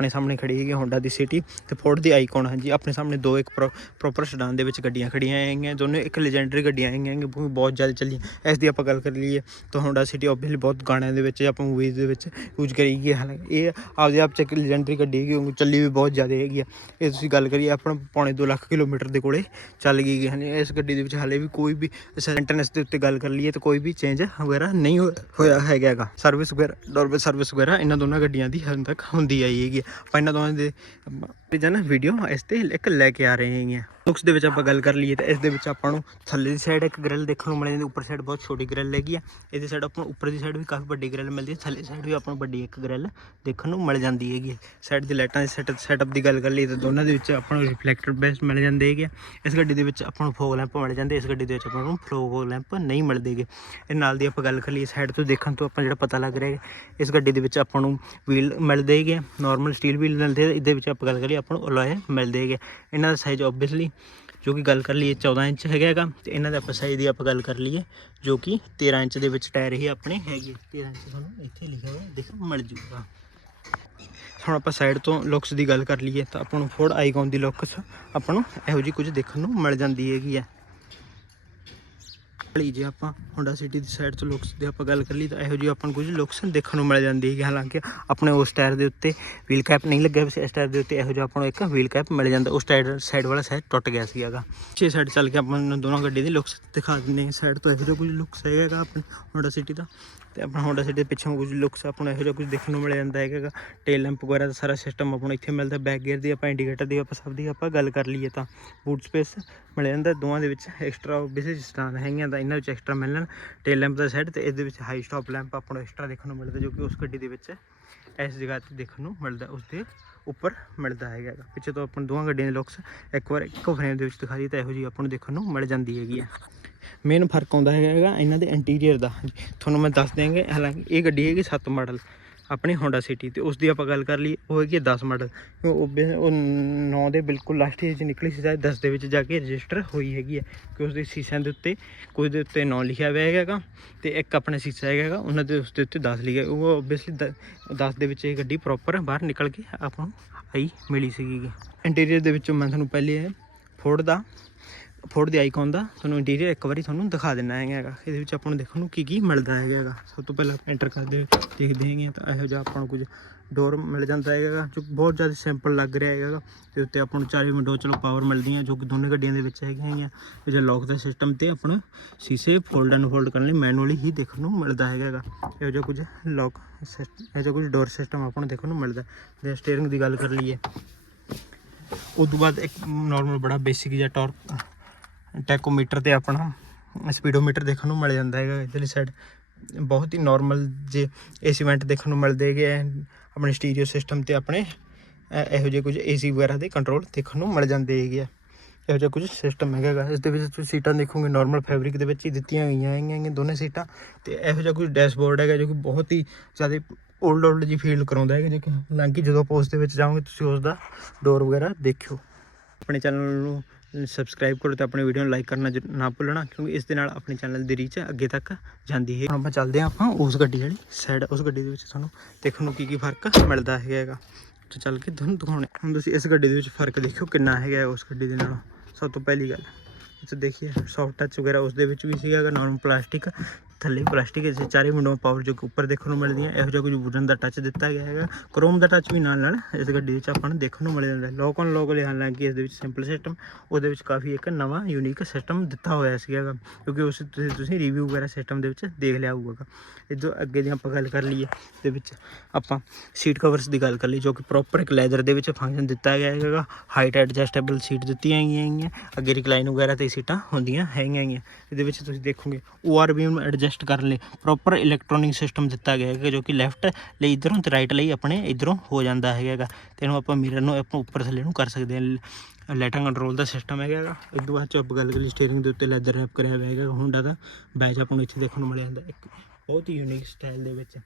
ਆਪਣੇ ਸਾਹਮਣੇ ਖੜੀ ਹੈਗੀ ਹੋਂਡਾ ਦੀ ਸਿਟੀ ਤੇ ਫੋਰਡ ਦੀ ਆਈਕਨ ਹਾਂਜੀ, ਆਪਣੇ ਸਾਹਮਣੇ ਦੋ ਇੱਕ ਪ੍ਰੋਪਰ ਸਡਾਨ ਦੇ ਵਿੱਚ ਗੱਡੀਆਂ ਖੜੀਆਂ ਹੈਗੀਆਂ। ਦੋਨੋਂ ਇੱਕ ਲੈਜੈਂਡਰੀ ਗੱਡੀਆਂ ਹੈਗੀਆਂ ਬਹੁਤ ਜ਼ਿਆਦਾ ਚੱਲੀ ਇਸ ਦੀ ਆਪਾਂ ਗੱਲ ਕਰ ਲਈਏ ਤਾਂ ਹੋਂਡਾ ਸਿਟੀ ਆਬਵੀਅਸਲੀ ਬਹੁਤ ਗਾਣਿਆਂ ਦੇ ਵਿੱਚ ਆਪਾਂ ਮੂਵੀਜ਼ ਦੇ ਵਿੱਚ ਯੂਜ਼ ਕਰੀ ਗਈ ਹੈ ਇਹ ਆਪਦੇ ਆਪ ਚ ਇੱਕ ਲੈਜੈਂਡਰੀ ਗੱਡੀ ਹੈਗੀ ਉਹ ਚੱਲੀ ਵੀ ਬਹੁਤ ਜ਼ਿਆਦਾ ਹੈਗੀ ਆ। ਇਹ ਤੁਸੀਂ ਗੱਲ ਕਰੀਏ ਆਪਣਾ ਪੌਣੇ 2 ਲੱਖ ਕਿਲੋਮੀਟਰ ਦੇ ਕੋਲੇ ਚੱਲ ਗਈ ਹੈ ਇਸ ਗੱਡੀ ਦੇ ਵਿੱਚ ਹਾਲੇ ਵੀ ਕੋਈ ਵੀ ਸੈਂਟੈਂਸ ਦੇ ਉੱਤੇ ਗੱਲ ਕਰ ਲਈਏ ਤਾਂ ਕੋਈ ਵੀ ਚੇਂਜ ਵਗੈਰਾ ਨਹੀਂ ਹੋਇਆ ਹੈਗਾ ਹੈਗਾ। ਸਰਵਿਸ ਵਗੈਰਾ ਡੋਰਬਲ ਸਰਵਿਸ ਵਗੈਰਾ, ਇਹਨਾਂ ਦੋਨਾਂ ਗੱਡੀਆਂ ਦੀ ਹਜੇ ਤੱਕ ਹੁੰਦੀ ਆਈ ਹੈਗੀ ਆ। ਆਪਾਂ ਇਹਨਾਂ ਦੋਨਾਂ ਦੇ ਜਨ ਵੀਡੀਓ ਇਸ ਤੇ ਇੱਕ ਲੈ ਕੇ ਆ ਰਹੇ ਹੈਗੇ ਲੁਕਸ ਦੇ ਵਿੱਚ ਆਪਾਂ ਗੱਲ ਕਰ ਲਈਏ ਤਾਂ ਇਸ ਦੇ ਵਿੱਚ ਆਪਾਂ ਨੂੰ ਥੱਲੇ ਦੀ ਸਾਈਡ ਇੱਕ ਗ੍ਰਿਲ ਦੇਖਣ ਨੂੰ ਮਿਲ ਜਾਂਦੀ ਉੱਪਰ ਸਾਈਡ ਬਹੁਤ ਛੋਟੀ ਗ੍ਰਿਲ ਹੈਗੀ ਆ। ਇਹਦੇ ਸਾਈਡ ਆਪਾਂ ਨੂੰ ਉੱਪਰ ਦੀ ਸਾਈਡ ਵੀ ਕਾਫੀ ਵੱਡੀ ਗ੍ਰਿਲ ਮਿਲਦੀ ਹੈ, ਥੱਲੇ ਸਾਈਡ ਵੀ ਆਪਾਂ ਨੂੰ ਵੱਡੀ ਇੱਕ ਗ੍ਰਿਲ ਦੇਖਣ ਨੂੰ ਮਿਲ ਜਾਂਦੀ ਹੈਗੀ ਸਾਈਡ ਦੀ ਲਾਈਟਾਂ ਦੇ ਸੈਟ ਸੈਟਅਪ ਦੀ ਗੱਲ ਕਰ ਲਈਏ ਤਾਂ ਦੋਨਾਂ ਦੇ ਵਿੱਚ ਆਪਾਂ ਨੂੰ ਰਿਫਲੈਕਟਰ ਬੇਸ ਮਿਲ ਜਾਂਦੇ ਹੈਗੇ ਆ। ਇਸ ਗੱਡੀ ਦੇ ਵਿੱਚ ਆਪਾਂ ਨੂੰ ਫੋਗ ਲੈਂਪ ਮਿਲ ਜਾਂਦੇ, ਇਸ ਗੱਡੀ ਦੇ ਵਿੱਚ ਆਪਾਂ ਨੂੰ ਫੋਗ ਲੈਂਪ ਨਹੀਂ ਮਿਲਦੇਗੇ ਇਹ ਨਾਲ ਦੀ ਆਪਾਂ ਗੱਲ ਕਰ ਲਈਏ ਸਾਈਡ ਤੋਂ ਦੇਖਣ ਤੋਂ ਆਪਾਂ ਜਿਹੜਾ ਪਤਾ ਲੱਗ ਰਿਹਾ ਹੈ ਇਸ ਗੱਡੀ ਦੇ ਵਿੱਚ ਆਪਾਂ ਨੂੰ ਵੀਲ ਮਿਲਦੇ ਹੈਗੇ ਨਾਰਮਲ ਸਟੀਲ ਵੀ ਮਿਲਦੇ ਇਹਦੇ ਵਿੱਚ ਆਪਾਂ ਗੱਲ ਕਰੀਏ ਆਪਾਂ ਨੂੰ ਅਲੋਏ ਮਿਲਦੇ ਹੈਗੇ ਇਹਨਾਂ ਦਾ ਸਾਈਜ਼ ਆਬਵੀਅਸਲੀ ਜੋ ਕਿ ਗੱਲ ਕਰ ਲਈਏ 14 ਇੰਚ ਹੈਗਾ ਹੈਗਾ, ਤੇ ਇਹਨਾਂ ਦਾ ਆਪਾਂ ਸਾਈਜ਼ ਦੀ ਆਪਾਂ ਗੱਲ ਕਰ ਲਈਏ, ਜੋ ਕਿ 13 ਇੰਚ ਦੇ ਵਿੱਚ ਟਾਇਰ ਹੀ ਆਪਣੇ ਹੈਗੇ 13 ਇੰਚ ਤੁਹਾਨੂੰ ਇੱਥੇ ਲਿਖਿਆ ਹੋਇਆ, ਦੇਖ ਮਿਲ ਜੂਗਾ। ਹੁਣ ਆਪਾਂ ਸਾਈਡ ਤੋਂ ਲੁਕਸ ਦੀ ਗੱਲ ਕਰ ਲਈਏ, ਤਾਂ ਆਪਾਂ ਨੂੰ ਫੋਰਡ ਆਈਕਨ ਦੀ ਲੁੱਕਸ ਆਪਾਂ ਨੂੰ ਇਹੋ ਜਿਹੀ ਕੁਝ ਦੇਖਣ ਨੂੰ ਮਿਲ ਜਾਂਦੀ ਹੈਗੀ ਆ। ਲਈ ਜੇ ਆਪਾਂ ਹੋਂਡਾ ਸਿਟੀ ਦੀ ਸਾਈਡ ਤੋਂ ਲੁਕਸ ਦੀ ਆਪਾਂ ਗੱਲ ਕਰ ਲਈ ਤਾਂ ਇਹੋ ਜਿਹੀ ਆਪਾਂ ਨੂੰ ਕੁਝ ਲੁੱਕਸ ਦੇਖਣ ਨੂੰ ਮਿਲ ਜਾਂਦੀ ਹੈ ਹਾਲਾਂਕਿ ਆਪਣੇ ਉਸ ਟਾਇਰ ਦੇ ਉੱਤੇ ਵੀਲ ਕੈਪ ਨਹੀਂ ਲੱਗਿਆ ਸੀ, ਇਸ ਟਾਇਰ ਦੇ ਉੱਤੇ ਇਹੋ ਜਿਹਾ ਆਪਾਂ ਨੂੰ ਇੱਕ ਵੀਲ ਕੈਪ ਮਿਲ ਜਾਂਦਾ। ਉਸ ਟਾਇਰ ਸਾਈਡ ਵਾਲਾ ਸਾਈਡ ਟੁੱਟ ਗਿਆ ਸੀਗਾ ਛੇ ਸਾਈਡ ਚੱਲ ਕੇ ਆਪਾਂ ਨੂੰ ਦੋਨੋਂ ਗੱਡੀ ਦੀ ਲੁੱਕਸ ਦਿਖਾ ਦਿੰਦੇ ਹਾਂ। ਸਾਈਡ ਤੋਂ ਇਹੋ ਜਿਹਾ ਕੁਝ ਲੁੱਕਸ ਹੈਗਾ ਆਪਣੀ ਹੋਂਡਾ ਸਿਟੀ ਦਾ। ਤੇ ਆਪਣਾ ਹੋਂਡਾ ਸਿਟੀ ਦੇ ਪਿੱਛੋਂ ਕੁਝ ਲੁੱਕਸ ਆਪਾਂ ਇਹੋ ਜਿਹਾ ਕੁਝ ਦੇਖਣ ਨੂੰ ਮਿਲ ਜਾਂਦਾ ਹੈਗਾ ਟੇਲ ਲੈਂਪ ਵਗੈਰਾ ਦਾ ਸਾਰਾ ਸਿਸਟਮ ਆਪਾਂ ਨੂੰ ਇੱਥੇ ਮਿਲਦਾ ਬੈਕ ਗੇਅਰ ਦੀ ਆਪਾਂ ਇੰਡੀਕੇਟਰ ਦੀ ਆਪਾਂ ਸਭ ਦੀ ਆਪਾਂ ਗੱਲ ਕਰ ਲਈਏ ਤਾਂ। ਬੂਟ ਸਪੇਸ ਮਿਲ ਜਾਂਦਾ, ਦੋਵਾਂ ਦੇ ਵਿੱਚ ਐਕਸਟਰਾ ਵਿਸ਼ੇਸ਼ ਸਟਾਂ ਹੈਗੀਆਂ ਤਾਂ ਇਹਨਾਂ ਵਿੱਚ ਐਕਸਟਰਾ ਮਿਲਣ। ਟੇਲ ਲੈਂਪ ਦਾ ਸੈੱਟ ਤੇ ਇਹਦੇ ਵਿੱਚ ਹਾਈ ਸਟਾਪ ਲੈਂਪ ਆਪਾਂ ਨੂੰ ਐਕਸਟਰਾ ਦੇਖਣ ਨੂੰ ਮਿਲਦਾ ਜੋ ਕਿ ਉਸ ਗੱਡੀ ਦੇ ਵਿੱਚ ਇਸ ਜਗ੍ਹਾ ਤੇ ਦੇਖਣ ਨੂੰ ਮਿਲਦਾ ਉਸ ਦੇ ਉੱਪਰ ਮਿਲਦਾ ਹੈਗਾ ਗਾ। ਪਿੱਛੇ ਤੋਂ ਆਪਾਂ ਦੋਵਾਂ ਗੱਡੀਆਂ ਦੇ ਲੁੱਕਸ ਇੱਕ ਵਾਰ ਇੱਕੋ ਫਰੇਮ ਦੇ ਵਿੱਚ ਦਿਖਾ ਦਿੱਤਾ ਇਹੋ ਜਿਹੀ ਆਪਾਂ ਨੂੰ ਦੇਖਣ ਨੂੰ ਮਿਲ ਜਾਂਦੀ ਹੈਗੀ ਆ। ਮੇਨ ਫ਼ਰਕ ਆਉਂਦਾ ਹੈਗਾ ਇਹਨਾਂ ਦੇ ਇੰਟੀਰੀਅਰ ਦਾ। ਤੁਹਾਨੂੰ ਮੈਂ ਦੱਸ ਦਿਆਂਗੇ ਹਾਲਾਂਕਿ ਇਹ ਗੱਡੀ ਹੈਗੀ 7 ਮਾਡਲ ਆਪਣੀ ਹੋਂਡਾ ਸਿਟੀ ਤੇ। ਉਸ ਦੀ ਆਪਾਂ ਗੱਲ ਕਰ ਲਈ ਉਹ ਹੈਗੀ 10 ਮਾਡਲ ਉਹ ਬੇ- ਉਹ 9 ਦੇ ਬਿਲਕੁਲ ਲਾਸਟ ਏਜ ਨਿਕਲੀ ਸੀ ਸ਼ਾਇਦ 10 ਦੇ ਵਿੱਚ ਜਾ ਕੇ ਰਜਿਸਟਰ ਹੋਈ ਹੈਗੀ ਹੈ। ਕਿ ਉਸ ਦੇ ਸੀਸਿਆਂ ਦੇ ਉੱਤੇ ਕੋਈ ਦੇ ਉੱਤੇ 9 ਲਿਖਿਆ ਹੋਇਆ ਹੈਗਾ ਤੇ ਇੱਕ ਆਪਣਾ ਸੀਸਾ ਹੈਗਾ ਗਾ, ਉਹਨਾਂ ਦੇ ਉਸ ਦੇ ਉੱਤੇ 10 ਲਿਖਿਆ। ਉਹ ਆਬਵੀਅਸਲੀ 10 ਦੇ ਵਿੱਚ ਇਹ ਗੱਡੀ ਪ੍ਰੋਪਰ ਬਾਹਰ ਨਿਕਲ ਕੇ ਆਪਾਂ ਨੂੰ ਆਈ ਮਿਲੀ ਸੀਗੀ। ਇੰਟੀਰੀਅਰ ਦੇ ਵਿੱਚੋਂ ਮੈਂ ਤੁਹਾਨੂੰ ਪਹਿਲੇ ਫੋਰਡ ਦਾ ਫੋਰਡ ਦੇ ਆਈਕਨ ਦਾ, ਤੁਹਾਨੂੰ ਇੰਟੀਰੀਅਰ ਇੱਕ ਵਾਰੀ ਤੁਹਾਨੂੰ ਦਿਖਾ ਦੇਣਾ ਹੈਗਾ ਗਾ। ਇਹਦੇ ਵਿੱਚ ਆਪਾਂ ਨੂੰ ਦੇਖਣ ਨੂੰ ਕੀ ਕੀ ਮਿਲਦਾ ਹੈਗਾ ਗਾ। ਸਭ ਤੋਂ ਪਹਿਲਾਂ ਐਂਟਰ ਕਰਦੇ ਦੇਖਦੇ ਹੈਗੇ ਹਾਂ ਤਾਂ ਇਹੋ ਜਿਹਾ ਆਪਾਂ ਨੂੰ ਕੁਝ ਡੋਰ ਮਿਲ ਜਾਂਦਾ ਹੈਗਾ ਜੋ ਬਹੁਤ ਜ਼ਿਆਦਾ ਸਿੰਪਲ ਲੱਗ ਰਿਹਾ ਹੈਗਾ ਗਾ। ਤੇ ਉੱਤੇ ਆਪਾਂ ਨੂੰ ਚਾਰੇ ਵਿੰਡੋ ਚਲੋ ਪਾਵਰ ਮਿਲਦੀਆਂ ਜੋ ਕਿ ਦੋਨੇ ਗੱਡੀਆਂ ਦੇ ਵਿੱਚ ਹੈਗੀਆਂ ਹੈਗੀਆਂ ਤੇ ਜੇ ਲੌਕ ਦਾ ਸਿਸਟਮ ਤੇ ਆਪਣਾ ਸ਼ੀਸ਼ੇ ਫੋਲਡ ਐਂਡ ਫੋਲਡ ਕਰਨ ਲਈ ਮੈਨੂਅਲੀ ਹੀ ਦੇਖਣ ਨੂੰ ਮਿਲਦਾ ਹੈਗਾ ਗਾ। ਇਹੋ ਜਿਹਾ ਕੁਝ ਲੌਕ ਸਿਸਟਮ ਇਹੋ ਜਿਹਾ ਕੁਝ ਡੋਰ ਸਿਸਟਮ ਆਪਾਂ ਨੂੰ ਦੇਖਣ ਨੂੰ ਮਿਲਦਾ ਜੇ ਸਟੀਅਰਿੰਗ ਦੀ ਗੱਲ ਕਰ ਲਈਏ ਉਸ ਤੋਂ ਬਾਅਦ ਇੱਕ ਨਾਰਮਲ ਬੜਾ ਬੇਸਿਕ ਜਿਹਾ ਟਾਰਕ ਟੈਕੋਮੀਟਰ ਤੇ ਆਪਣਾ ਸਪੀਡੋਮੀਟਰ ਦੇਖਣ ਨੂੰ ਮਿਲ ਜਾਂਦਾ ਹੈਗਾ, ਇਧਰਲੀ ਸਾਈਡ ਬਹੁਤ ਹੀ ਨਾਰਮਲ ਜੇ ਏਸੀ ਵੈਂਟ ਦੇਖਣ ਨੂੰ ਮਿਲਦੇ ਹੈਗੇ ਆ। ਆਪਣੇ ਸਟੀਰੀਓ ਸਿਸਟਮ ਤੇ ਆਪਣੇ ਇਹੋ ਜਿਹੇ ਕੁਝ ਏਸੀ ਵਗੈਰਾ ਦੇ ਕੰਟਰੋਲ ਦੇਖਣ ਨੂੰ ਮਿਲ ਜਾਂਦੇ ਹੈਗੇ ਆ। ਇਹੋ ਜਿਹਾ ਕੁਝ ਸਿਸਟਮ ਹੈਗਾ ਇਸ ਦੇ ਵਿੱਚ ਤੁਸੀਂ ਸੀਟਾਂ ਦੇਖੋਗੇ ਨਾਰਮਲ ਫੈਬਰਿਕ ਦੇ ਵਿੱਚ ਹੀ ਦਿੱਤੀਆਂ ਗਈਆਂ ਹੈਗੀਆਂ ਹੈਗੀਆਂ ਦੋਨੇ ਸੀਟਾਂ। ਤੇ ਇਹੋ ਜਿਹਾ ਕੁਝ ਡੈਸ਼ਬੋਰਡ ਹੈਗਾ ਜੋ ਕਿ ਬਹੁਤ ਹੀ ਜ਼ਿਆਦਾ 올ਡ 올ਡ ਜੀ ਫੀਲ ਕਰਾਉਂਦਾ ਹੈਗਾ, ਜੋ ਕਿ ਹਾਲਾਂਕਿ ਜਦੋਂ ਆਪਾਂ ਉਸ ਦੇ ਵਿੱਚ ਜਾਓਗੇ ਤੁਸੀਂ ਉਸ ਦਾ ਡੋਰ ਵਗੈਰਾ ਦੇਖਿਓ। ਆਪਣੇ ਚੈਨਲ ਨੂੰ ਸਬਸਕ੍ਰਾਈਬ ਕਰੋ ਤੇ ਆਪਣੀ ਵੀਡੀਓ ਨੂੰ ਲਾਈਕ ਕਰਨਾ ਨਾ ਭੁੱਲਣਾ, ਕਿਉਂਕਿ ਇਸ ਦੇ ਨਾਲ ਆਪਣੇ ਚੈਨਲ ਦੀ ਰੀਚ ਅੱਗੇ ਤੱਕ ਜਾਂਦੀ ਹੈ। ਹੁਣ ਆਪਾਂ ਚੱਲਦੇ ਹਾਂ ਆਪਾਂ ਉਸ ਗੱਡੀ ਵਾਲੀ ਸਾਈਡ ਉਸ ਗੱਡੀ ਦੇ ਵਿੱਚ ਤੁਹਾਨੂੰ ਦੇਖਣ ਨੂੰ ਕੀ ਕੀ ਫ਼ਰਕ ਮਿਲਦਾ ਹੈਗਾ। ਤੇ ਚੱਲ ਕੇ ਤੁਹਾਨੂੰ ਦਿਖਾਉਣੇ ਹੁਣ ਤੁਸੀਂ ਇਸ ਗੱਡੀ ਦੇ ਵਿੱਚ ਫ਼ਰਕ ਦੇਖਿਓ ਕਿੰਨਾ ਹੈਗਾ ਉਸ ਗੱਡੀ ਦੇ ਨਾਲ। ਸਭ ਤੋਂ ਪਹਿਲੀ ਗੱਲ ਇੱਥੇ ਦੇਖੀਏ ਸੌਫਟ ਟੱਚ ਵਗੈਰਾ ਉਸ ਦੇ ਵਿੱਚ ਵੀ ਸੀਗਾ ਨਾਰਮਲ ਪਲਾਸਟਿਕ ਥੱਲੇ ਪਲਾਸਟਿਕ ਦੇ ਚਾਰੇ ਵਿੰਡੋ ਪਾਵਰ ਜੋ ਉੱਪਰ ਦੇਖਣ ਨੂੰ ਮਿਲਦੀਆਂ। ਇਹੋ ਜਿਹਾ ਕੁਝ ਵੁਡਨ ਦਾ ਟੱਚ ਦਿੱਤਾ ਗਿਆ ਹੈਗਾ। ਕ੍ਰੋਮ ਦਾ ਟੱਚ ਵੀ ਨਾਲ ਨਾਲ ਇਸ ਗੱਡੀ ਵਿੱਚ ਆਪਾਂ ਨੂੰ ਦੇਖਣ ਨੂੰ ਮਿਲ ਜਾਂਦਾ ਲੋਕ ਔਨ ਲੋਕ ਲਿਆਣ ਲੱਗ ਇਸ ਦੇ ਵਿੱਚ ਸਿੰਪਲ ਸਿਸਟਮ ਉਹਦੇ ਵਿੱਚ ਕਾਫੀ ਇੱਕ ਨਵਾਂ ਯੂਨੀਕ ਸਿਸਟਮ ਦਿੱਤਾ ਹੋਇਆ ਸੀਗਾ ਕਿਉਂਕਿ ਉਸ ਤੁਸੀਂ ਤੁਸੀਂ ਰਿਵਿਊ ਵਗੈਰਾ ਸਿਸਟਮ ਦੇ ਵਿੱਚ ਦੇਖ ਲਿਆ ਹੋਊਗਾ ਇਦੋਂ ਅੱਗੇ ਦੀ ਆਪਾਂ ਗੱਲ ਕਰ ਲਈਏ ਦੇ ਵਿੱਚ ਆਪਾਂ ਸੀਟ ਕਵਰਸ ਦੀ ਗੱਲ ਕਰ ਲਈ ਜੋ ਕਿ ਪ੍ਰੋਪਰ ਇੱਕ ਲੈਦਰ ਦੇ ਵਿੱਚ ਫੰਕਸ਼ਨ ਦਿੱਤਾ ਗਿਆ ਹੈਗਾ ਹਾਈਟ ਐਡਜਸਟੇਬਲ ਸੀਟ ਦਿੱਤੀਆਂ ਗਈਆਂ ਹੈਗੀਆਂ। ਅੱਗੇ ਰਿਕਲਾਈਨ ਵਗੈਰਾ ਤੇ ਸੀਟਾਂ ਹੁੰਦੀਆਂ ਹੈਗੀਆਂ ਹੈਗੀਆਂ। ਇਹਦੇ ਵਿੱਚ ਤੁਸੀਂ ਦੇਖੋਗੇ ORV ਨੂੰ ਐਡਜਸਟ ਕਰਨ ਲਈ ਪ੍ਰੋਪਰ ਇਲੈਕਟ੍ਰੋਨਿਕ ਸਿਸਟਮ ਦਿੱਤਾ ਗਿਆ ਹੈਗਾ ਜੋ ਕਿ ਲੈਫਟ ਲਈ ਇਧਰੋਂ ਤੇ ਰਾਈਟ ਲਈ ਆਪਣੇ ਇਧਰੋਂ ਹੋ ਜਾਂਦਾ ਹੈਗਾ। ਤੇ ਇਹਨੂੰ ਆਪਾਂ ਮਿਰਰ ਨੂੰ ਆਪਾਂ ਉੱਪਰ ਥੱਲੇ ਨੂੰ ਕਰ ਸਕਦੇ ਹਾਂ। ਲਾਈਟਾਂ ਕੰਟਰੋਲ ਦਾ ਸਿਸਟਮ ਹੈਗਾ ਗਾ। ਇਸ ਤੋਂ ਬਾਅਦ ਚ ਆਪਾਂ ਗੱਲ ਕਰੀ ਸਟੀਅਰਿੰਗ ਦੇ ਉੱਤੇ ਲੈਦਰ ਰੈਪ ਕਰਿਆ ਹੋਇਆ ਹੈਗਾ ਹੁੰਡਾ ਦਾ। ਬੈਚ ਆਪਾਂ ਨੂੰ ਇੱਥੇ ਦੇਖਣ ਨੂੰ ਮਿਲ ਜਾਂਦਾ। ਇੱਕ ਬਹੁਤ ਹੀ ਯੂਨੀਕ ਸਟਾਈਲ ਦੇ ਵਿੱਚ।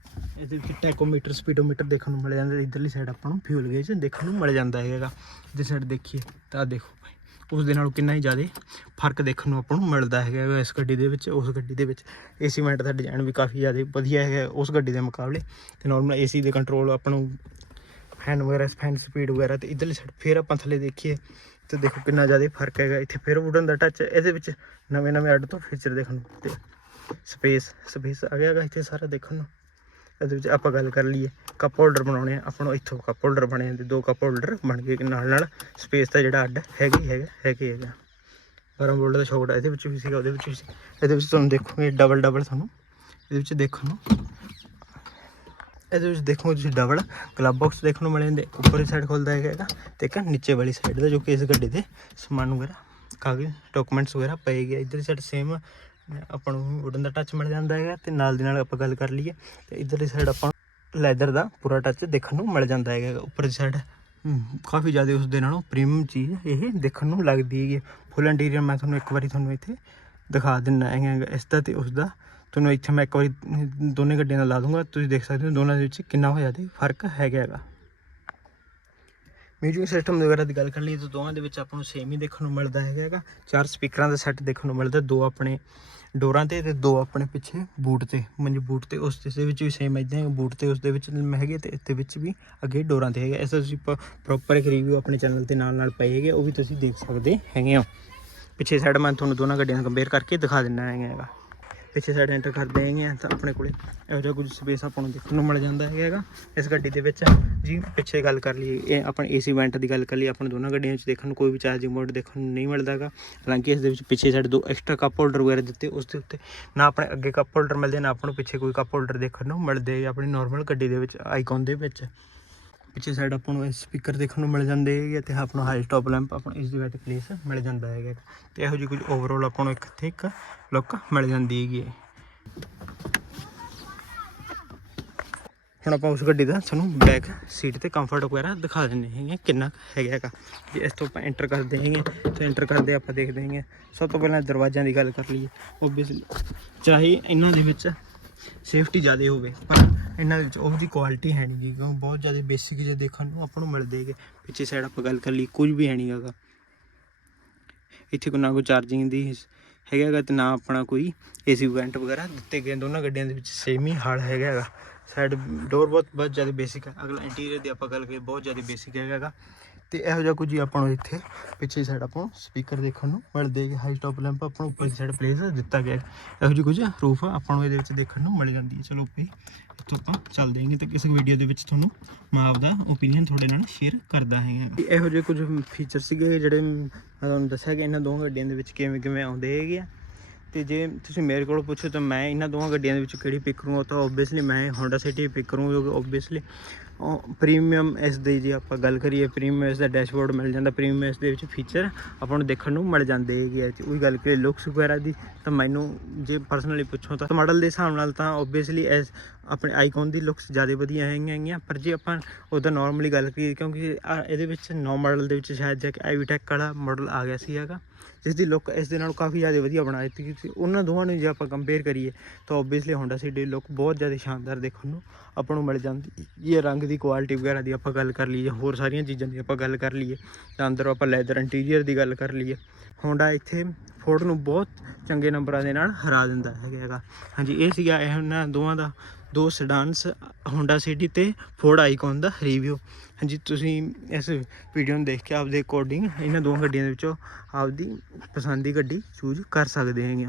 ਇਹਦੇ ਵਿੱਚ ਟੈਕੋਮੀਟਰ ਸਪੀਡੋਮੀਟਰ ਦੇਖਣ ਨੂੰ ਮਿਲ ਜਾਂਦਾ। ਇਧਰਲੀ ਸਾਈਡ ਆਪਾਂ ਨੂੰ ਫਿਊਲ ਗੇਜ ਦੇਖਣ ਨੂੰ ਮਿਲ ਜਾਂਦਾ ਹੈਗਾ। ਜੇ ਸਾਈਡ ਦੇਖੀਏ ਤਾਂ ਦੇਖੋ ਭਾਈ। ਉਸ ਦੇ ਨਾਲੋਂ ਕਿੰਨਾ ਹੀ ਜ਼ਿਆਦਾ ਫ਼ਰਕ ਦੇਖਣ ਨੂੰ ਆਪਾਂ ਨੂੰ ਮਿਲਦਾ ਹੈਗਾ ਇਸ ਗੱਡੀ ਦੇ ਵਿੱਚ, ਉਸ ਗੱਡੀ ਦੇ ਵਿੱਚ। ਏਸੀ ਮੈਂਟ ਦਾ ਡਿਜ਼ਾਈਨ ਵੀ ਕਾਫੀ ਜ਼ਿਆਦਾ ਵਧੀਆ ਹੈਗਾ ਉਸ ਗੱਡੀ ਦੇ ਮੁਕਾਬਲੇ। ਤੇ ਨਾਰਮਲ ਏਸੀ ਦੇ ਕੰਟਰੋਲ ਆਪਾਂ ਨੂੰ ਫੈਨ ਵਗੈਰਾ ਫੈਨ ਸਪੀਡ ਵਗੈਰਾ ਤੇ ਇਧਰਲੀ ਸਾਈਡ ਫਿਰ ਆਪਾਂ ਥੱਲੇ ਦੇਖੀਏ ਤੇ ਦੇਖੋ ਕਿੰਨਾ ਜ਼ਿਆਦਾ ਫ਼ਰਕ ਹੈਗਾ। ਇੱਥੇ ਫਿਰ ਵੁਡਨ ਦਾ ਟੱਚ ਇਹਦੇ ਵਿੱਚ ਨਵੇਂ ਨਵੇਂ ਅੱਡ ਤੋਂ ਫੀਚਰ ਦੇਖਣ ਨੂੰ ਤੇ ਸਪੇਸ ਸਪੇਸ ਆ ਗਿਆ ਹੈਗਾ ਇੱਥੇ ਸਾਰਾ ਦੇਖਣ ਨੂੰ। ਇਹਦੇ ਵਿੱਚ ਆਪਾਂ ਗੱਲ ਕਰ ਲਈਏ ਕੱਪ ਹੋਲਡਰ ਬਣਾਉਣੇ ਆ। ਆਪਾਂ ਨੂੰ ਇੱਥੋਂ ਕੱਪ ਹੋਲਡਰ ਬਣੇ ਜਾਂਦੇ ਦੋ ਕੱਪ ਹੋਲਡਰ ਬਣ ਗਏ ਨਾਲ ਨਾਲ ਸਪੇਸ ਦਾ ਜਿਹੜਾ ਅੱਡ ਹੈਗਾ ਹੀ ਹੈਗਾ, ਹੈਗੇ ਹੈਗਾ। 12 ਵੋਲਟ ਦਾ ਸ਼ੌਕਟ ਇਹਦੇ ਵਿੱਚ ਵੀ ਸੀਗਾ, ਉਹਦੇ ਵਿੱਚ ਵੀ ਸੀ। ਇਹਦੇ ਵਿੱਚ ਤੁਹਾਨੂੰ ਦੇਖੋਗੇ ਡਬਲ ਡਬਲ ਤੁਹਾਨੂੰ। ਇਹਦੇ ਵਿੱਚ ਦੇਖਣ ਨੂੰ। ਇਹਦੇ ਵਿੱਚ ਦੇਖੋ ਤੁਸੀਂ ਡਬਲ ਗਲਵ ਬਾਕਸ ਦੇਖਣ ਨੂੰ ਮਿਲ ਜਾਂਦੇ ਉੱਪਰ ਉੱਪਰਲੀ ਸਾਈਡ ਖੁੱਲਦਾ ਹੈਗਾ ਇਹਦਾ ਤੇ ਇੱਕ ਨੀਚੇ ਵਾਲੀ ਸਾਈਡ ਦਾ ਜੋ ਕਿ ਇਸ ਗੱਡੀ ਦੇ ਸਮਾਨ ਵਗੈਰਾ, ਕਾਗਜ਼ ਡਾਕੂਮੈਂਟਸ ਵਗੈਰਾ ਪਏ ਗਏ ਇਧਰ ਸਾਈਡ ਸੇਮ ਆਪਾਂ ਨੂੰ ਵੁਡਨ ਦਾ ਟੱਚ ਮਿਲ ਜਾਂਦਾ ਹੈਗਾ ਤੇ ਨਾਲ ਦੀ ਨਾਲ ਆਪਾਂ ਗੱਲ ਕਰ ਲਈਏ ਤੇ ਇਧਰਲੀ ਸਾਈਡ ਆਪਾਂ ਲੈਦਰ ਦਾ ਪੂਰਾ ਟੱਚ ਦੇਖਣ ਨੂੰ ਮਿਲ ਜਾਂਦਾ ਹੈਗਾ। ਉੱਪਰ ਦੀ ਸਾਈਡ ਕਾਫੀ ਜ਼ਿਆਦਾ ਉਸ ਦੇ ਨਾਲੋਂ ਪ੍ਰੀਮੀਅਮ ਚੀਜ਼ ਇਹ ਦੇਖਣ ਨੂੰ ਲੱਗਦੀ ਹੈਗੀ। ਫੁੱਲ ਇੰਟੀਰੀਅਰ ਮੈਂ ਤੁਹਾਨੂੰ ਇੱਕ ਵਾਰੀ ਤੁਹਾਨੂੰ ਇੱਥੇ ਦਿਖਾ ਦਿੰਦਾ ਹੈਗਾ ਇਸ ਦਾ ਤੇ ਉਸ ਦਾ। ਤੁਹਾਨੂੰ ਇੱਥੇ ਮੈਂ ਇੱਕ ਵਾਰੀ ਦੋਨੇ ਗੱਡੀਆਂ ਨਾਲ ਲਾ ਦੂੰਗਾ। ਤੁਸੀਂ ਦੇਖ ਸਕਦੇ ਹੋ ਦੋਨਾਂ ਦੇ ਵਿੱਚ ਕਿੰਨਾ ਹੋ ਜ਼ਿਆਦਾ ਫ਼ਰਕ ਹੈਗਾ ਹੈਗਾ। ਮਿਊਜ਼ਿਕ ਸਿਸਟਮ ਵਗੈਰਾ ਦੀ ਗੱਲ ਕਰ ਲਈਏ ਤਾਂ ਦੋਵਾਂ ਦੇ ਵਿੱਚ ਆਪਾਂ ਨੂੰ ਸੇਮ ਹੀ ਦੇਖਣ ਨੂੰ ਮਿਲਦਾ ਹੈਗਾ ਹੈਗਾ। ਚਾਰ ਸਪੀਕਰਾਂ ਦਾ ਸੈੱਟ ਦੇਖਣ ਨੂੰ ਮਿਲਦਾ, ਦੋ ਆਪਣੇ ਡੋਰਾਂ ਤੇ ਤੇ ਦੋ ਆਪਣੇ ਪਿੱਛੇ ਬੂਟ ਤੇ। ਮੰਜ ਬੂਟ ਤੇ ਉਸ ਦੇ ਵਿੱਚ ਵੀ ਸੇਮ ਇਦਾਂ ਹੀ ਬੂਟ ਤੇ ਉਸ ਦੇ ਵਿੱਚ ਹੈਗੇ ਤੇ ਇੱਥੇ ਵਿੱਚ ਵੀ ਅੱਗੇ ਡੋਰਾਂ ਤੇ ਹੈਗੇ। ਇਸ ਦਾ ਤੁਸੀਂ ਪ੍ਰੋਪਰ ਇੱਕ ਰਿਵਿਊ ਆਪਣੇ ਚੈਨਲ ਤੇ ਨਾਲ ਨਾਲ ਪਏ ਹੈਗੇ ਉਹ ਵੀ ਤੁਸੀਂ ਦੇਖ ਸਕਦੇ ਹੈਗੇ ਹੋ। ਪਿੱਛੇ ਸਾਈਡ ਮੈਂ ਤੁਹਾਨੂੰ ਦੋਨਾਂ ਗੱਡੀਆਂ ਨੂੰ ਕੰਪੇਅਰ ਕਰਕੇ ਦਿਖਾ ਦਿੰਦਾ ਹੈਗਾ ਹੈਗਾ। ਪਿੱਛੇ ਸਾਈਡ ਐਂਟਰ ਕਰਦੇ ਹੈਗੇ ਆ, ਤਾਂ ਆਪਣੇ ਕੋਲੇ ਇਹੋ ਜਿਹਾ ਕੁਝ ਸਪੇਸ ਆਪਾਂ ਨੂੰ ਦੇਖਣ ਨੂੰ ਮਿਲ ਜਾਂਦਾ ਹੈਗਾ ਇਸ ਗੱਡੀ ਦੇ ਵਿੱਚ। ਜੀ, ਪਿੱਛੇ ਗੱਲ ਕਰ ਲਈਏ, ਇਹ ਆਪਣੇ ਏਸੀ ਵੈਂਟ ਦੀ ਗੱਲ ਕਰ ਲਈ ਆਪਾਂ ਦੋਨਾਂ ਗੱਡੀਆਂ ਵਿੱਚ ਦੇਖਣ ਨੂੰ ਕੋਈ ਵੀ ਚਾਰਜਿੰਗ ਮੋਡ ਦੇਖਣ ਨੂੰ ਨਹੀਂ ਮਿਲਦਾ ਹੈਗਾ। ਹਾਲਾਂਕਿ ਇਸ ਦੇ ਵਿੱਚ ਪਿੱਛੇ ਸਾਈਡ ਦੋ ਐਕਸਟਰਾ ਕੱਪ ਹੋਲਡਰ ਵਗੈਰਾ ਦਿੱਤੇ, ਉਸ ਦੇ ਉੱਤੇ ਨਾ ਆਪਣੇ ਅੱਗੇ ਕੱਪ ਹੋਲਡਰ ਮਿਲਦੇ, ਨਾ ਆਪਾਂ ਨੂੰ ਪਿੱਛੇ ਕੋਈ ਕੱਪ ਹੋਲਡਰ ਦੇਖਣ ਨੂੰ ਮਿਲਦੇ ਆਪਣੀ ਨਾਰਮਲ ਗੱਡੀ ਦੇ ਵਿੱਚ ਆਈਕਨ ਦੇ ਵਿੱਚ। ਪਿੱਛੇ ਸਾਈਡ ਆਪਾਂ ਨੂੰ ਸਪੀਕਰ ਦੇਖਣ ਨੂੰ ਮਿਲ ਜਾਂਦੇ ਹੈਗੇ ਤੇ ਆਪਾਂ ਨੂੰ ਹਾਈ ਸਟਾਪ ਲੈਂਪ ਆਪਾਂ ਨੂੰ ਇਸ ਦੀ ਵਿੱਚ ਪਲੇਸ ਮਿਲ ਜਾਂਦਾ ਹੈਗਾ ਤੇ ਇਹੋ ਜਿਹੀ ਕੁਝ ਓਵਰਆਲ ਆਪਾਂ ਨੂੰ ਇੱਕ ਇੱਥੇ ਇੱਕ ਲੁੱਕ ਮਿਲ ਜਾਂਦੀ ਹੈਗੀ ਹੈ ਹੁਣ ਆਪਾਂ ਉਸ ਗੱਡੀ ਦਾ ਤੁਹਾਨੂੰ ਬੈਕ ਸੀਟ ਤੇ ਕੰਫਰਟ ਵਗੈਰਾ ਦਿਖਾ ਦਿੰਦੇ ਹੈਗੇ ਕਿੰਨਾ ਕੁ ਹੈਗਾ ਹੈਗਾ। ਜੇ ਇਸ ਤੋਂ ਆਪਾਂ ਐਂਟਰ ਕਰਦੇ ਹੈਗੇ ਤਾਂ ਐਂਟਰ ਕਰਦੇ ਆਪਾਂ ਦੇਖਦੇ ਹੈਗੇ ਸਭ ਤੋਂ ਪਹਿਲਾਂ ਦਰਵਾਜ਼ਿਆਂ ਦੀ ਗੱਲ ਕਰ ਲਈਏ ਓਬਵੀਅਸਲੀ ਚਾਹੇ ਇਹਨਾਂ ਦੇ ਵਿੱਚ ਸੇਫਟੀ ਜ਼ਿਆਦਾ ਹੋਵੇ, ਪਰ ਇਹਨਾਂ ਦੇ ਵਿੱਚ ਉਹ ਜੀ ਕੁਆਲਿਟੀ ਹੈ ਨਹੀਂ ਜੀ ਕਿਉਂਕਿ ਬਹੁਤ ਜ਼ਿਆਦਾ ਬੇਸਿਕ ਜੇ ਦੇਖਣ ਨੂੰ ਆਪਾਂ ਨੂੰ ਮਿਲਦੇ ਹੈਗੇ। ਪਿੱਛੇ ਸਾਈਡ ਆਪਾਂ ਗੱਲ ਕਰ ਲਈ, ਕੁਝ ਵੀ ਹੈ ਨਹੀਂ ਹੈਗਾ ਇੱਥੇ ਕੋਈ ਨਾ ਕੋਈ ਚਾਰਜਿੰਗ ਦੀ ਹੈਗਾ ਹੈਗਾ ਤੇ ਨਾ ਆਪਣਾ ਕੋਈ ਏਸੀ ਵੈਂਟ ਵਗੈਰਾ ਦਿੱਤੇ ਗਏ। ਦੋਨਾਂ ਗੱਡੀਆਂ ਦੇ ਵਿੱਚ ਸੇਮ ਹੀ ਹਾਲ ਹੈਗਾ ਹੈਗਾ ਸਾਈਡ ਡੋਰ ਬਹੁਤ ਬਹੁਤ ਜ਼ਿਆਦਾ ਬੇਸਿਕ ਹੈ। ਅਗਲਾ ਇੰਟੀਰੀਅਰ ਦੀ ਆਪਾਂ ਗੱਲ ਕਰੀਏ, ਬਹੁਤ ਜ਼ਿਆਦਾ ਬੇਸਿਕ ਹੈਗਾ ਹੈਗਾ ਤੇ ਇਹੋ ਜਿਹਾ ਕੁਝ ਹੀ ਆਪਾਂ ਨੂੰ ਇੱਥੇ ਪਿੱਛੇ ਸਾਈਡ ਆਪਾਂ ਨੂੰ ਸਪੀਕਰ ਦੇਖਣ ਨੂੰ ਮਿਲਦੇ ਹੈਗੇ। ਹਾਈ ਸਟਾਪ ਲੈਂਪ ਆਪਾਂ ਨੂੰ ਉੱਪਰ ਸਾਈਡ ਪਲੇਸ ਦਿੱਤਾ ਗਿਆ ਇਹੋ ਜਿਹੀ ਕੁਝ ਰੂਫ ਆਪਾਂ ਨੂੰ ਇਹਦੇ ਵਿੱਚ ਦੇਖਣ ਨੂੰ ਮਿਲ ਜਾਂਦੀ ਹੈ। ਚਲੋ ਉੱਪਰ ਇੱਥੋਂ ਆਪਾਂ ਚੱਲਦੇ ਹਾਂਗੇ ਤੇ ਕਿਸੇ ਵੀਡੀਓ ਦੇ ਵਿੱਚ ਤੁਹਾਨੂੰ ਮੈਂ ਆਪਦਾ ਓਪੀਨੀਅਨ ਤੁਹਾਡੇ ਨਾਲ ਸ਼ੇਅਰ ਕਰਦਾ ਹੈਗਾ। ਇਹੋ ਜਿਹੇ ਕੁਝ ਫੀਚਰ ਸੀਗੇ ਜਿਹੜੇ ਮੈਂ ਤੁਹਾਨੂੰ ਦੱਸਿਆ ਕਿ ਇਹਨਾਂ ਦੋਵਾਂ ਗੱਡੀਆਂ ਦੇ ਵਿੱਚ ਕਿਵੇਂ ਕਿਵੇਂ ਆਉਂਦੇ ਹੈਗੇ ਆ। ਤੇ ਜੇ ਤੁਸੀਂ ਮੇਰੇ ਕੋਲੋਂ ਪੁੱਛੋ ਤਾਂ ਮੈਂ ਇਹਨਾਂ ਦੋਵਾਂ ਗੱਡੀਆਂ ਦੇ ਵਿੱਚ ਕਿਹੜੀ ਪਿਕ ਕਰੂੰਗਾ ਤਾਂ ਓਬਵੀਅਸਲੀ ਮੈਂ ਹੋਂਡਾ ਸਿਟੀ ਪਿਕ ਕਰੂੰਗਾ ਕਿਉਂਕਿ ਓਬਵੀਅਸਲੀ ਪ੍ਰੀਮੀਅਮ ਇਸ ਦੀ ਜੇ ਆਪਾਂ ਗੱਲ ਕਰੀਏ ਪ੍ਰੀਮੀਅਮ ਇਸ ਦਾ ਡੈਸ਼ਬੋਰਡ ਮਿਲ ਜਾਂਦਾ। ਪ੍ਰੀਮੀਅਮ ਇਸ ਦੇ ਵਿੱਚ ਫੀਚਰ ਆਪਾਂ ਨੂੰ ਦੇਖਣ ਨੂੰ ਮਿਲ ਜਾਂਦੇ ਹੈਗੇ ਆ। ਉਹੀ ਗੱਲ ਕਰੀਏ ਲੁੱਕਸ ਵਗੈਰਾ ਦੀ, ਤਾਂ ਮੈਨੂੰ ਜੇ ਪਰਸਨਲੀ ਪੁੱਛੋ ਤਾਂ ਮਾਡਲ ਦੇ ਹਿਸਾਬ ਨਾਲ ਤਾਂ ਓਬਵੀਅਸਲੀ ਐਸ ਆਪਣੇ ਆਈਕਨ ਦੀ ਲੁੱਕਸ ਜ਼ਿਆਦਾ ਵਧੀਆ ਹੈਗੀਆਂ ਹੈਗੀਆਂ, ਪਰ ਜੇ ਆਪਾਂ ਉਹਦਾ ਨਾਰਮਲੀ ਗੱਲ ਕਰੀਏ, ਕਿਉਂਕਿ ਇਹਦੇ ਵਿੱਚ ਨੌ ਮਾਡਲ ਦੇ ਵਿੱਚ ਸ਼ਾਇਦ ਜਾ ਕੇ ਆਈਵੀ ਟੈਕ ਵਾਲਾ ਮਾਡਲ ਆ ਗਿਆ ਸੀ ਹੈਗਾ ਜਿਸ ਦੀ ਲੁੱਕ ਇਸ ਦੇ ਨਾਲ ਕਾਫੀ ਜ਼ਿਆਦਾ ਵਧੀਆ ਬਣਾ ਦਿੱਤੀ ਗਈ ਸੀ। ਉਹਨਾਂ ਦੋਵਾਂ ਨੂੰ ਜੇ ਆਪਾਂ ਕੰਪੇਅਰ ਕਰੀਏ ਤਾਂ ਓਬਵੀਅਸਲੀ ਹੋਂਡਾ ਸਿਟੀ ਲੁੱਕ ਬਹੁਤ ਜ਼ਿਆਦਾ ਸ਼ਾਨਦਾਰ ਦੇਖਣ ਨੂੰ ਆਪਾਂ ਨੂੰ ਮਿਲ ਜਾਂਦੀ, ਇਹ ਰੰਗ ਦੀ ਕੁਆਲਿਟੀ ਵਗੈਰਾ ਦੀ ਆਪਾਂ ਗੱਲ ਕਰ ਲਈਏ, ਹੋਰ ਸਾਰੀਆਂ ਚੀਜ਼ਾਂ ਦੀ ਆਪਾਂ ਗੱਲ ਕਰ ਲਈਏ, ਤਾਂ ਅੰਦਰੋਂ ਆਪਾਂ ਲੈਦਰ ਇੰਟੀਰੀਅਰ ਦੀ ਗੱਲ ਕਰ ਲਈਏ। ਹੋਂਡਾ ਇੱਥੇ ਫੋਰਡ ਨੂੰ ਬਹੁਤ ਚੰਗੇ ਨੰਬਰਾਂ ਦੇ ਨਾਲ ਹਰਾ ਦਿੰਦਾ ਹੈਗਾ ਹੈਗਾ। ਹਾਂਜੀ, ਇਹ ਸੀਗਾ ਇਹਨਾਂ ਦੋਵਾਂ ਦਾ, ਦੋ ਸਡਾਨਸ ਹੋਂਡਾ ਸਿਟੀ ਤੇ ਫੋਰਡ ਆਈਕਨ ਦਾ ਰਿਵਿਊ ਹਾਂਜੀ, ਤੁਸੀਂ ਇਸ ਵੀਡੀਓ ਨੂੰ ਦੇਖ ਕੇ ਆਪਦੇ ਅਕੋਰਡਿੰਗ ਇਹਨਾਂ ਦੋਵਾਂ ਗੱਡੀਆਂ ਦੇ ਵਿੱਚੋਂ ਆਪਦੀ ਪਸੰਦ ਦੀ ਗੱਡੀ ਚੂਜ਼ ਕਰ ਸਕਦੇ ਹੈਗੇ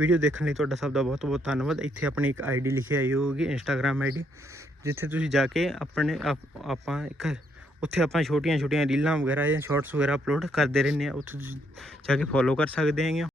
ਵੀਡੀਓ ਦੇਖਣ ਲਈ ਤੁਹਾਡਾ ਸਭ ਦਾ ਬਹੁਤ ਬਹੁਤ ਧੰਨਵਾਦ। ਇੱਥੇ ਆਪਣੀ ਇੱਕ ਆਈਡੀ ਲਿਖੀ ਆਈ ਹੋਊਗੀ ਇੰਸਟਾਗ੍ਰam ਆਈਡੀ ਜਿੱਥੇ ਤੁਸੀਂ ਜਾ ਕੇ ਆਪਣੇ ਆਪ- ਆਪਾਂ ਇੱਕ, ਉੱਥੇ ਆਪਾਂ ਛੋਟੀਆਂ ਛੋਟੀਆਂ ਰੀਲਾਂ ਵਗੈਰਾ ਜਾਂ ਸ਼ਾਰਟਸ ਵਗੈਰਾ ਅਪਲੋਡ ਕਰਦੇ ਰਹਿੰਦੇ ਆ ਉੱਥੇ ਤੁਸੀਂ ਜਾ ਕੇ ਫੋਲੋ ਕਰ ਸਕਦੇ ਹੈਗੇ ਹੋ।